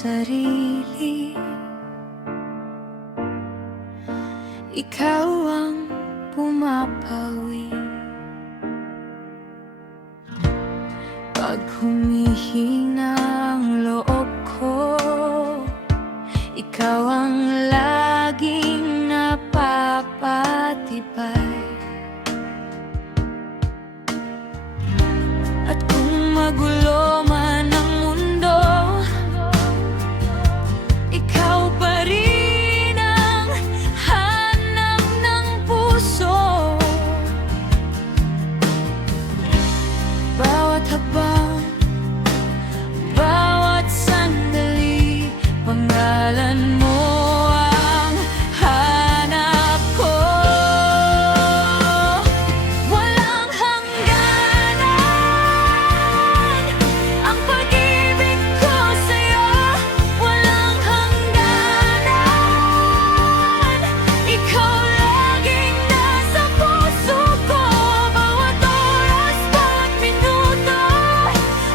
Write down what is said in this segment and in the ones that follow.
sarili. Ikaw ang pumapawi pag humihina ang loob ko. Ikaw ang laging napapatibay. At kung magulo man ang mundo, ikaw pa rin ang hanap ng puso. Bawat habang, bawat sandali, pangalan mo ang hanap ko. Walang hangganan ang pag-ibig ko sa'yo. Walang hangganan, ikaw laging nasa puso ko. Bawat oras, bawat minuto,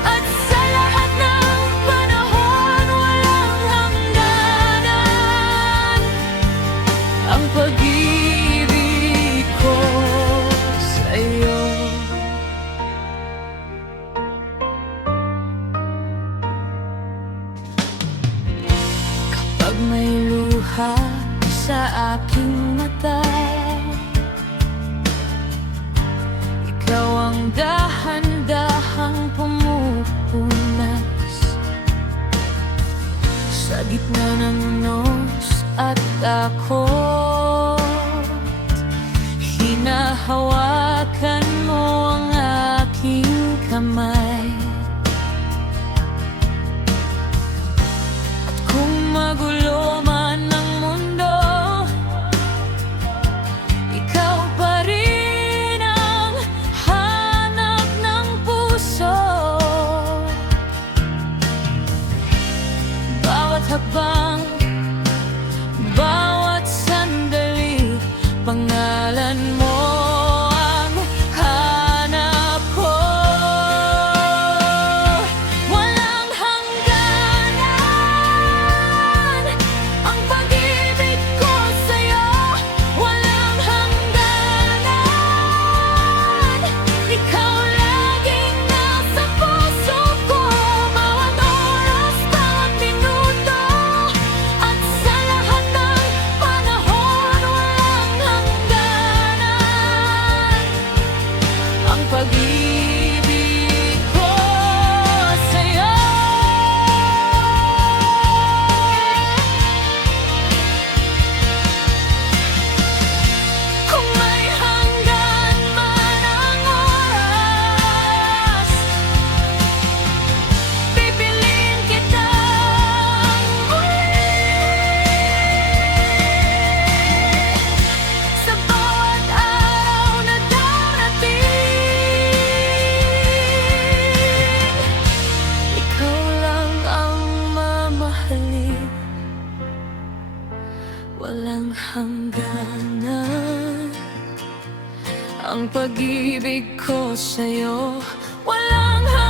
at sa lahat ng panahon. Walang hangganan ang pag-ibig ko sa'yo. Kapag may luha sa aking mata, ikaw ang dahan-dahang pumupunas sa gitna ng unos at takot. Hinahawakan mo ang aking kamay. At kung magulo man ang mundo, ikaw pa rin ang hanap ng puso. Bawat hakbang, bawat sandali, pangalan mo ang hanap ko. Walang hangganan ang pag-ibig ko sa'yo. Walang hangganan, ikaw laging nasa puso ko. Bawat oras, bawat minuto, at sa lahat ng panahon. Walang hangganan ang pag-ibig ko sa'yo. Kung may hanggan man ang oras, pipiliin kitang muli. Sa bawat araw na darating, ikaw lang ang mamahalin. Walang hangganan ang pag-ibig ko sa'yo. Walang hangganan